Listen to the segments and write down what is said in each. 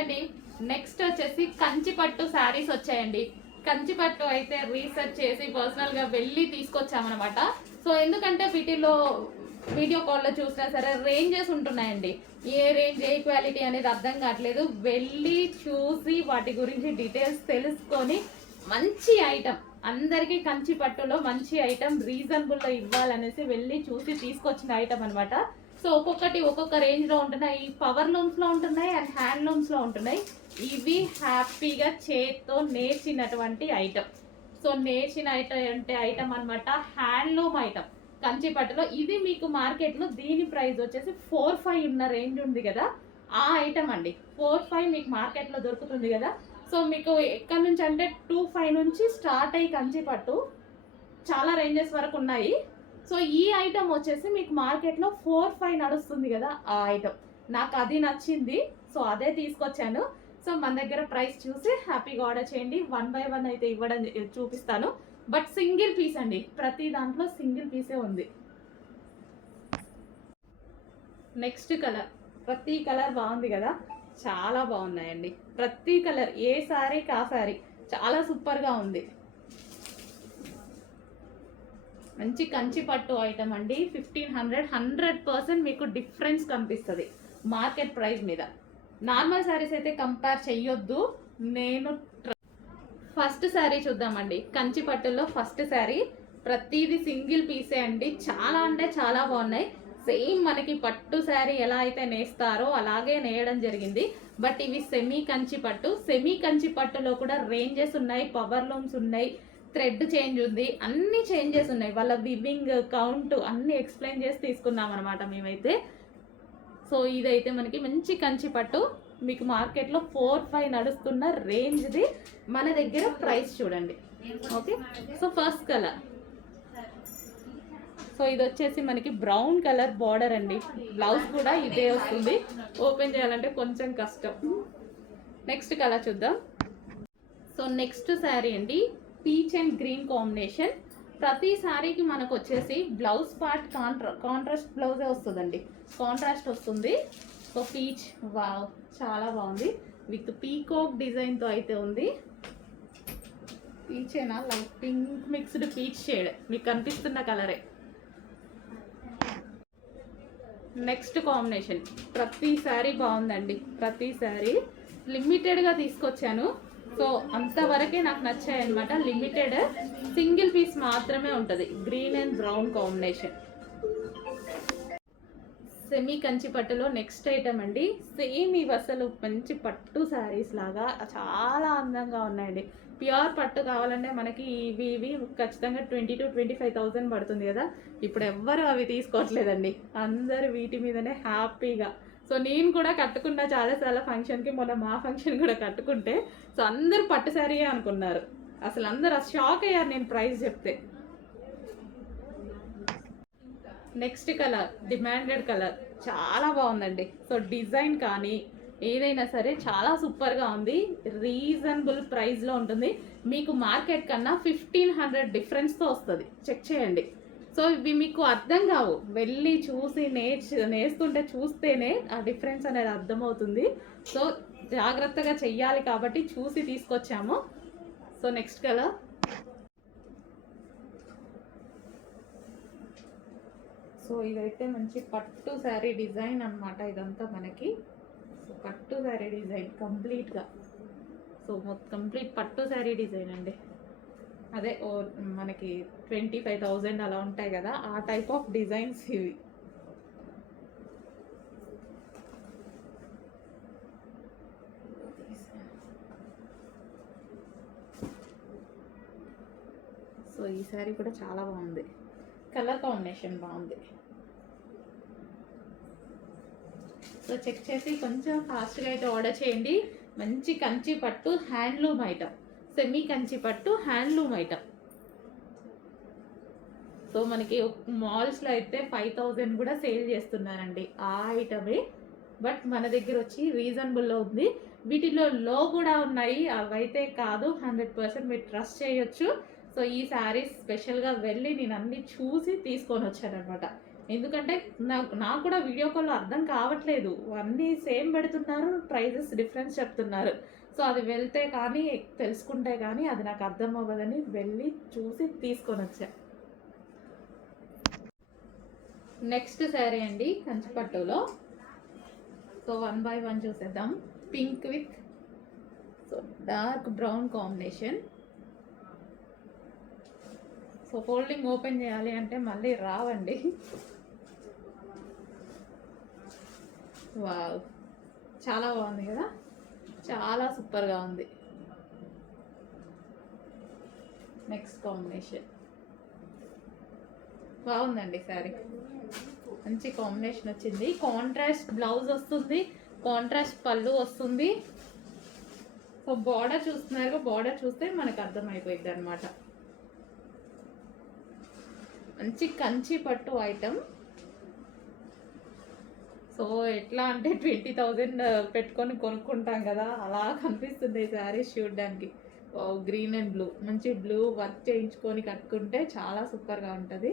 అండి. నెక్స్ట్ వచ్చేసి కంచిపట్టు శారీస్ వచ్చాయండి. కంచిపట్టు అయితే రీసెర్చ్ చేసి పర్సనల్గా వెళ్ళి తీసుకొచ్చామన్నమాట. సో ఎందుకంటే వీటిలో వీడియో కాల్లో చూసినా సరే రేంజెస్ ఉంటున్నాయండి. ఏ రేంజ్ ఏ క్వాలిటీ అనేది అర్థం కావట్లేదు. వెళ్ళి చూసి వాటి గురించి డీటెయిల్స్ తెలుసుకొని మంచి ఐటమ్ అందరికీ కంచిపట్టులో మంచి ఐటమ్ రీజనబుల్లో ఇవ్వాలనేసి వెళ్ళి చూసి తీసుకొచ్చిన ఐటమ్ అనమాట. సో ఒక్కొక్కటి ఒక్కొక్క రేంజ్లో ఉంటున్నాయి. పవర్ లూమ్స్లో ఉంటున్నాయి అండ్ హ్యాండ్ లూమ్స్లో ఉంటున్నాయి. ఇవి హ్యాపీగా చేత్తో నేర్చినటువంటి ఐటమ్. సో నేర్చిన ఐటమ్ అనమాట. హ్యాండ్లూమ్ ఐటమ్ కంచిపట్టులో. ఇది మీకు మార్కెట్లో దీని ప్రైస్ వచ్చేసి 4-5 ఉన్న రేంజ్ ఉంది కదా, ఆ ఐటమ్ అండి. 4-5 మీకు మార్కెట్లో దొరుకుతుంది కదా. సో మీకు ఎక్కడి నుంచి అంటే 2-5 నుంచి స్టార్ట్ అయ్యి కంచిపట్టు చాలా రేంజెస్ వరకు ఉన్నాయి. సో ఈ ఐటమ్ వచ్చేసి మీకు మార్కెట్లో 4-5 నడుస్తుంది కదా, ఆ ఐటమ్ నాకు అది నచ్చింది. సో అదే తీసుకొచ్చాను. సో మన దగ్గర ప్రైస్ చూసి హ్యాపీగా ఆర్డర్ చేయండి. 1 by 1 అయితే ఇవ్వడం చూపిస్తాను. బట్ సింగిల్ పీస్ అండి, ప్రతి దాంట్లో సింగిల్ పీసే ఉంది. నెక్స్ట్ కలర్, ప్రతి కలర్ బాగుంది కదా, చాలా బాగున్నాయండి. ప్రతి కలర్ ఏ సారీకి ఆ సారీ చాలా సూపర్గా ఉంది. మంచి కంచిపట్టు ఐటమ్ అండి. 1500 100% మీకు డిఫరెన్స్ కనిపిస్తుంది మార్కెట్ ప్రైస్ మీద. నార్మల్ శారీస్ అయితే కంపేర్ చెయ్యొద్దు. నేను ఫస్ట్ శారీ చూద్దామండి. కంచిపట్టులో ఫస్ట్ శారీ ప్రతిదీ సింగిల్ పీసే అండి. చాలా అంటే చాలా బాగున్నాయి. సేమ్ మనకి పట్టు శారీ ఎలా అయితే నేస్తారో అలాగే నేయడం జరిగింది. బట్ ఇవి సెమీ కంచిపట్టు. సెమీ కంచిపట్టులో కూడా రేంజెస్ ఉన్నాయి, పవర్ లూమ్స్ ఉన్నాయి, థ్రెడ్ చేంజ్ ఉంది, అన్ని చేంజెస్ ఉన్నాయి. వాళ్ళ వివింగ్ కౌంట్ అన్ని ఎక్స్ప్లెయిన్ చేసి తీసుకున్నాం అనమాట మేమైతే. సో ఇదైతే మనకి మంచి కంచిపట్టు. మీకు మార్కెట్లో 4-5 నడుస్తున్న రేంజ్ది. మన దగ్గర ప్రైస్ చూడండి. Okay, so first colour. So ఇది వచ్చేసి మనకి బ్రౌన్ కలర్ బార్డర్ అండి. బ్లౌజ్ కూడా ఇదే వస్తుంది. ఓపెన్ చేయాలంటే కొంచెం కష్టం. నెక్స్ట్ కలర్ చూద్దాం. సో నెక్స్ట్ శారీ అండి, పీచ్ అండ్ గ్రీన్ కాంబినేషన్. ప్రతి శారీకి మనకు వచ్చేసి బ్లౌజ్ పార్ట్ కాంట్రాస్ట్ బ్లౌజే వస్తుందండి, కాంట్రాస్ట్ వస్తుంది. సో పీచ్, వావ్ చాలా బాగుంది. విత్ పీకాక్ డిజైన్తో అయితే ఉంది. పీచేనా, light pink mixed peach shade మీకు కనిపిస్తున్న కలరే. నెక్స్ట్ కాంబినేషన్, ప్రతి శారీ బాగుందండి. ప్రతి శారీ లిమిటెడ్గా తీసుకొచ్చాను. సో అంతవరకే నాకు నచ్చాయి అనమాట. లిమిటెడ్ సింగిల్ పీస్ మాత్రమే ఉంటుంది. Green and brown combination. Semi Kanchi పట్టులో నెక్స్ట్ ఐటమ్ అండి. సేమ్ ఇవి అసలు మంచి పట్టు శారీస్ లాగా చాలా అందంగా ఉన్నాయండి. ప్యూర్ పట్టు కావాలంటే మనకి ఇవి ఖచ్చితంగా 20,000-25,000 పడుతుంది కదా. ఇప్పుడు ఎవ్వరు అవి తీసుకోవట్లేదండి, అందరు వీటి మీదనే హ్యాపీగా. సో నేను కూడా కట్టుకున్నా చాలా ఫంక్షన్కి. మొన్న మా ఫంక్షన్ కూడా కట్టుకుంటే సో అందరు పట్టు శారీయే అనుకున్నారు. అసలు అందరు షాక్ అయ్యారు నేను ప్రైస్ చెప్తే. నెక్స్ట్ కలర్ డిమాండెడ్ కలర్, చాలా బాగుందండి. సో డిజైన్ కానీ ఏదైనా సరే చాలా సూపర్గా ఉంది. రీజనబుల్ ప్రైస్లో ఉంటుంది. మీకు మార్కెట్ కన్నా 1500 డిఫరెన్స్తో వస్తుంది. చెక్ చేయండి. సో ఇవి మీకు అర్థం కావు, వెళ్ళి చూసి నేస్తుంటే చూస్తేనే ఆ డిఫరెన్స్ అనేది అర్థమవుతుంది. సో జాగ్రత్తగా చెయ్యాలి కాబట్టి చూసి తీసుకొచ్చాము. So next colour. సో ఇదైతే మంచి పట్టు శారీ డిజైన్ అనమాట. ఇదంతా మనకి సో పట్టు శారీ డిజైన్ కంప్లీట్గా. సో కంప్లీట్ పట్టు శారీ డిజైన్ అండి. అదే మనకి 25,000 అలా ఉంటాయి కదా, ఆ టైప్ ఆఫ్ డిజైన్స్ ఇవి. సో ఈ శారీ కూడా చాలా బాగుంది. కలర్ కాంబినేషన్ బాగుంది. సో చెక్ చేసి కొంచెం ఫాస్ట్గా అయితే ఆర్డర్ చేయండి. మంచి కంచి పట్టు హ్యాండ్లూమ్ ఐటమ్, సెమీ కంచి పట్టు హ్యాండ్లూమ్ ఐటమ్. సో మనకి మాల్స్లో అయితే 5,000 కూడా సేల్ చేస్తున్నారండి ఆ ఐటమే. బట్ మన దగ్గర వచ్చి రీజనబుల్లో ఉంది. వీటిలో లో కూడా ఉన్నాయి, అవైతే కాదు. 100% మీరు ట్రస్ట్ చేయొచ్చు. సో ఈ శారీస్ స్పెషల్గా వెళ్ళి నేను అన్ని చూసి తీసుకొని వచ్చానమాట. ఎందుకంటే నాకు కూడా వీడియో కాల్లో అర్థం కావట్లేదు, అన్నీ సేమ్ పెడుతున్నారు, ప్రైజెస్ డిఫరెన్స్ చెప్తున్నారు. సో అది వెళ్తే కానీ తెలుసుకుంటే కానీ అది నాకు అర్థం అవ్వదని వెళ్ళి చూసి తీసుకొని వచ్చా. నెక్స్ట్ శారీ అండి కంచిపట్టులో. సో 1 by 1 చూసేద్దాం. Pink with so dark brown combination. So folding open చేయాలి అంటే మళ్ళీ రావండి. వావ్, చాలా బాగుంది కదా, చాలా సూపర్గా ఉంది. నెక్స్ట్ కాంబినేషన్ బాగుందండి శారీ, మంచి కాంబినేషన్ వచ్చింది. కాంట్రాస్ట్ బ్లౌజ్ వస్తుంది, కాంట్రాస్ట్ పళ్ళు వస్తుంది. సో బార్డర్ చూస్తున్నారు, బార్డర్ చూస్తే మనకు అర్థమైపోయింది అనమాట. మంచి కంచి పట్టు ఐటమ్. సో ఎట్లా అంటే 20,000 పెట్టుకొని కొనుక్కుంటాం కదా, అలా కనిపిస్తుంది ఈ శారీ చూడడానికి. గ్రీన్ అండ్ బ్లూ, మంచి బ్లూ వర్క్ చేయించుకొని కట్టుకుంటే చాలా సూపర్గా ఉంటుంది.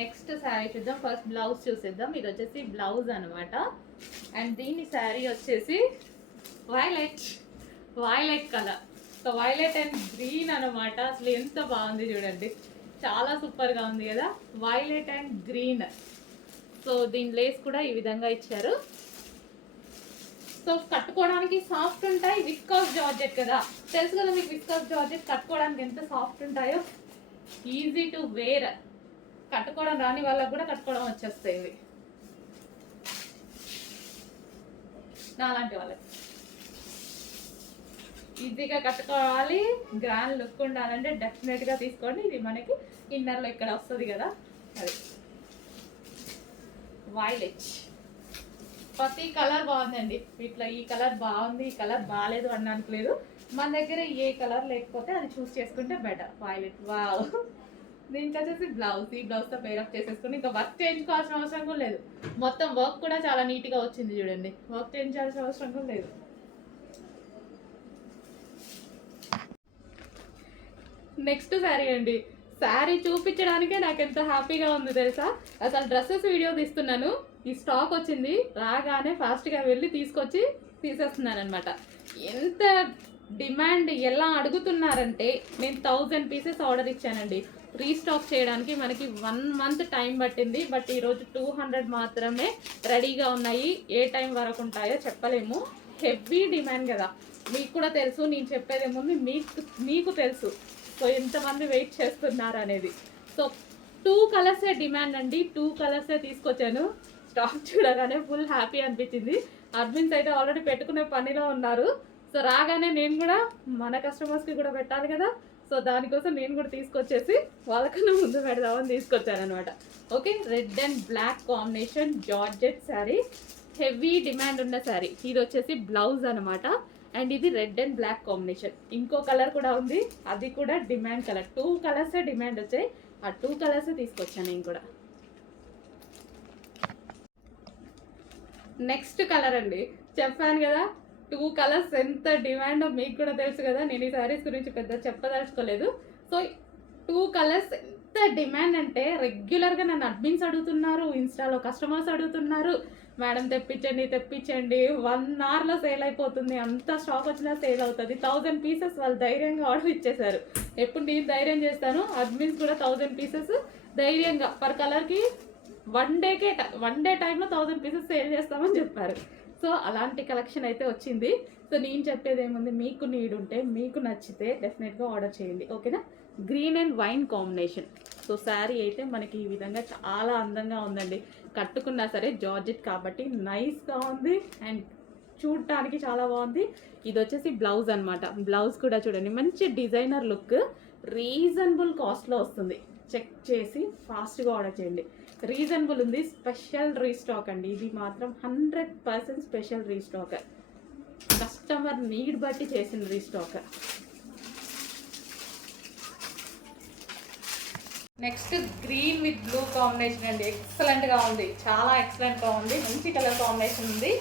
నెక్స్ట్ శారీ చూద్దాం. ఫస్ట్ బ్లౌజ్ చూసేద్దాం. ఇది వచ్చేసి బ్లౌజ్ అనమాట. అండ్ దీని శారీ వచ్చేసి violet colour. So violet and green అనమాట. అసలు ఎంత బాగుంది చూడండి, చాలా సూపర్గా ఉంది కదా, వైలెట్ అండ్ గ్రీన్. సో దీని లేస్ కూడా ఈ విధంగా ఇచ్చారు. సో కట్టుకోవడానికి సాఫ్ట్ ఉంటాయి, విస్కాస్ జార్జెట్ కదా, తెలుసు కదా మీకు విస్కాస్ జార్జెట్ కట్టుకోవడానికి ఎంత సాఫ్ట్ ఉంటాయో. ఈజీ టు వేర్, కట్టుకోవడం రాని వాళ్ళకు కూడా కట్టుకోవడం వచ్చేస్తాయి ఇవి, నాలాంటి వాళ్ళకి ఈజీగా కట్టుకోవాలి. గ్రాండ్ లుక్ ఉండాలంటే డెఫినెట్గా తీసుకోండి. ఇది మనకి ఇన్నర్లో ఇక్కడ వస్తుంది కదా, అది వైలెట్. ప్రతి కలర్ బాగుందండి ఇట్లా. ఈ కలర్ బాగుంది, ఈ కలర్ బాగాలేదు అనడానికి లేదు. మన దగ్గర ఏ కలర్ లేకపోతే అది చూస్ చేసుకుంటే బెటర్. Violet wow. దీనికి వచ్చేసి బ్లౌజ్, ఈ బ్లౌజ్తో పేరప్ చేసేసుకుని ఇంకా వర్క్ చేయించుకోవాల్సిన అవసరం కూడా లేదు. మొత్తం వర్క్ కూడా చాలా నీట్గా వచ్చింది చూడండి, వర్క్ చేయించాల్సిన అవసరం కూడా లేదు. నెక్స్ట్ శారీ అండి. శారీ చూపించడానికే నాకు ఎంత హ్యాపీగా ఉంది తెలుసా. అసలు డ్రెస్సెస్ వీడియో తీస్తున్నాను, ఈ స్టాక్ వచ్చింది, రాగానే ఫాస్ట్గా వెళ్ళి తీసుకొచ్చి తీసేస్తున్నాను అనమాట. ఎంత డిమాండ్, ఎలా అడుగుతున్నారంటే నేను 1000 పీసెస్ ఆర్డర్ ఇచ్చానండి. రీస్టాక్ చేయడానికి మనకి 1 month టైం పట్టింది. బట్ ఈరోజు 200 మాత్రమే రెడీగా ఉన్నాయి. ఏ టైం వరకు ఉంటాయో చెప్పలేము, హెవీ డిమాండ్ కదా. మీకు కూడా తెలుసు, నేను చెప్పేదేముంది, మీకు తెలుసు. సో ఎంతమంది వెయిట్ చేస్తున్నారు అనేది. సో 2 కలర్సే డిమాండ్ అండి, 2 కలర్సే తీసుకొచ్చాను. స్టాక్ చూడగానే ఫుల్ హ్యాపీ అనిపించింది. అడ్మిన్స్ అయితే ఆల్రెడీ పెట్టుకునే పనిలో ఉన్నారు. సో రాగానే నేను కూడా మన కస్టమర్స్కి కూడా పెట్టాలి కదా, సో దానికోసం నేను కూడా తీసుకొచ్చేసి వాళ్ళకన్నా ముందు పెడదామని తీసుకొచ్చాను అనమాట. Okay, red and black combination georgette sari, heavy demand ఉన్న శారీ. ఇది వచ్చేసి బ్లౌజ్ అనమాట. అండ్ ఇది రెడ్ అండ్ బ్లాక్ కాంబినేషన్. ఇంకో కలర్ కూడా ఉంది, అది కూడా డిమాండ్ కలర్. 2 కలర్సే డిమాండ్ వచ్చాయి, ఆ 2 కలర్సే తీసుకొచ్చాను నేను కూడా. నెక్స్ట్ కలర్ అండి, చెప్పాను కదా 2 కలర్స్ ఎంత డిమాండ్ మీకు కూడా తెలుసు కదా. నేను ఈ శారీస్ గురించి పెద్ద చెప్పదలుచుకోలేదు. సో 2 కలర్స్ ఎంత డిమాండ్ అంటే రెగ్యులర్గా నన్ను అడ్మిన్స్ అడుగుతున్నారు, ఇన్స్టాలో కస్టమర్స్ అడుగుతున్నారు, మేడం తెప్పించండి 1 hourలో సేల్ అయిపోతుంది, అంత స్టాక్ వచ్చినా సేల్ అవుతుంది. 1000 పీసెస్ వాళ్ళు ధైర్యంగా ఆర్డర్ ఇచ్చేసారు. ఎప్పుడు నేను ధైర్యం చేస్తాను, అడ్మిన్స్ కూడా 1000 పీసెస్ ధైర్యంగా పర్ కలర్కి 1 డే టైంలో 1000 పీసెస్ సేల్ చేస్తామని చెప్పారు. సో అలాంటి కలెక్షన్ అయితే వచ్చింది. సో నేను చెప్పేది ఏముంది, మీకు నీడ్ ఉంటే, మీకు నచ్చితే డెఫినెట్గా ఆర్డర్ చేయండి, ఓకేనా. Green and wine combination. So sari అయితే మనకి ఈ విధంగా చాలా అందంగా ఉందండి. కట్టుకున్నా సరే జార్జెట్ కాబట్టి నైస్గా ఉంది అండ్ చూడటానికి చాలా బాగుంది. ఇది వచ్చేసి బ్లౌజ్ అనమాట. బ్లౌజ్ కూడా చూడండి, మంచి డిజైనర్ లుక్, రీజనబుల్ కాస్ట్లో వస్తుంది. చెక్ చేసి ఫాస్ట్గా ఆర్డర్ చేయండి. రీజనబుల్ ఉంది, స్పెషల్ రీస్టాక్ అండి. ఇది మాత్రం 100% స్పెషల్ రీస్టాక్, కస్టమర్ నీడ్ బట్టి చేసిన restock. Next green with blue combination అండి, ఎక్సలెంట్గా ఉంది, చాలా ఎక్సలెంట్గా ఉంది, మంచి కలర్ కాంబినేషన్ ఉంది.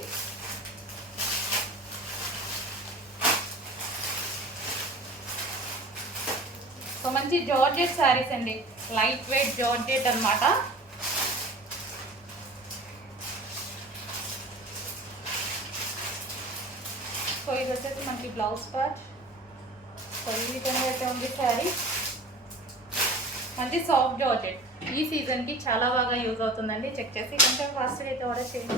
మంచి జార్జెట్ శారీస్ అండి, లైట్ వెయిట్ జార్జెట్ అన్నమాట. సో ఇది వచ్చేసి మనకి బ్లౌజ్ పార్ట్. సో ఈ విధంగా అయితే ఉంది శారీ. మంచి సాఫ్ట్ జార్జెట్, ఈ సీజన్కి చాలా బాగా యూజ్ అవుతుందండి. చెక్ చేసి కొంచెం ఫాస్ట్గా అయితే ఆర్డర్ చేయండి.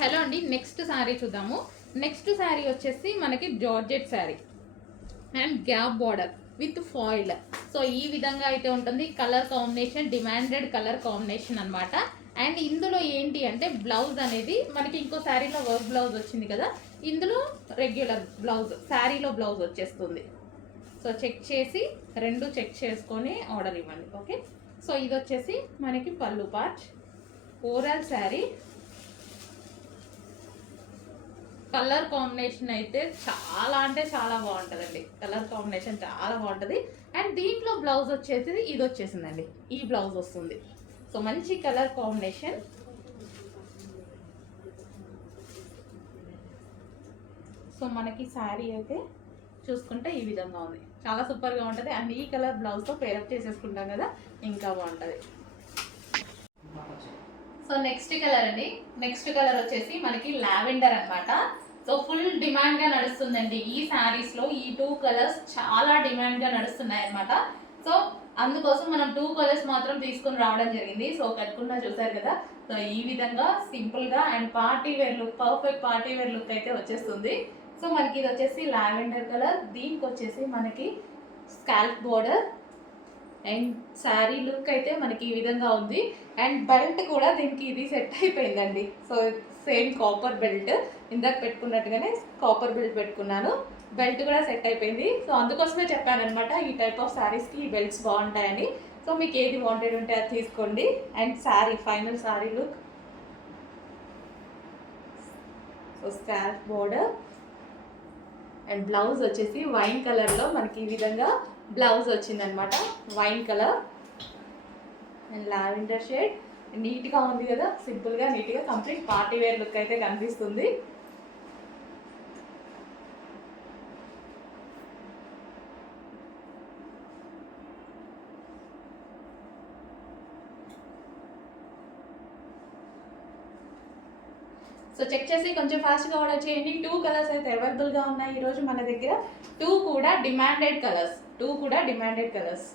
హలో అండి, నెక్స్ట్ శారీ చూద్దాము. నెక్స్ట్ శారీ వచ్చేసి మనకి georgette sari and gap border with foil. So ఈ విధంగా అయితే ఉంటుంది. Colour combination demanded colour combination అనమాట. అండ్ ఇందులో ఏంటి అంటే బ్లౌజ్ అనేది మనకి ఇంకో శారీలో వర్క్ బ్లౌజ్ వచ్చింది కదా, ఇందులో రెగ్యులర్ బ్లౌజ్ శారీలో బ్లౌజ్ వచ్చేస్తుంది. సో చెక్ చేసి రెండు చెక్ చేసుకొని ఆర్డర్ ఇవ్వండి. ఓకే, సో ఇది వచ్చేసి మనకి పళ్ళు part. Overall sari colour combination అయితే చాలా అంటే చాలా బాగుంటుందండి. కలర్ కాంబినేషన్ చాలా బాగుంటుంది. అండ్ దీంట్లో బ్లౌజ్ వచ్చేసి ఇది వచ్చేసిందండి, ఈ బ్లౌజ్ వస్తుంది. సో మంచి కలర్ కాంబినేషన్. సో మనకి శారీ అయితే చూసుకుంటే ఈ విధంగా ఉంది, చాలా సూపర్గా ఉంటుంది. అండ్ ఈ కలర్ బ్లౌజ్తో పేరప్ చేసేసుకుంటాం కదా, ఇంకా బాగుంటుంది. సో నెక్స్ట్ కలర్ అండి, నెక్స్ట్ కలర్ వచ్చేసి మనకి లావెండర్ అన్నమాట. సో ఫుల్ డిమాండ్గా నడుస్తుందండి ఈ శారీస్లో. ఈ 2 కలర్స్ చాలా డిమాండ్గా నడుస్తున్నాయి అన్నమాట. సో అందుకోసం మనం 2 కలర్స్ మాత్రం తీసుకుని రావడం జరిగింది. సో కట్టుకున్నా చూసారు కదా. సో ఈ విధంగా సింపుల్గా and party wear look, perfect party wear look అయితే వచ్చేస్తుంది. సో మనకి ఇది వచ్చేసి లావెండర్ కలర్, దీనికి వచ్చేసి మనకి scalp border and sari look అయితే మనకి ఈ విధంగా ఉంది. అండ్ బెల్ట్ కూడా దీనికి ఇది సెట్ అయిపోయిందండి. సో సేమ్ కాపర్ బెల్ట్, ఇందాక పెట్టుకున్నట్టుగానే కాపర్ బెల్ట్ పెట్టుకున్నాను, బెల్ట్ కూడా సెట్ అయిపోయింది. సో అందుకోసమే చెప్పాను అనమాట, ఈ టైప్ ఆఫ్ శారీస్కి ఈ బెల్ట్స్ బాగుంటాయని. సో మీకు ఏది వాంటెడ్ ఉంటే అది తీసుకోండి. And sari final sari look. So scalp border and blouse వచ్చేసి వైన్ కలర్లో మనకి ఈ విధంగా బ్లౌజ్ వచ్చిందనమాట, wine colour and lavender shade. నీట్గా ఉంది కదా, సింపుల్గా నీట్గా కంప్లీట్ పార్టీ వేర్ లుక్ అయితే కనిపిస్తుంది. సో చెక్ చేసి కొంచెం ఫాస్ట్గా ఆర్డర్ చేయండి. 2 కలర్స్ అయితే అవైలబుల్గా ఉన్నాయి ఈరోజు మన దగ్గర. 2 కూడా డిమాండెడ్ కలర్స్.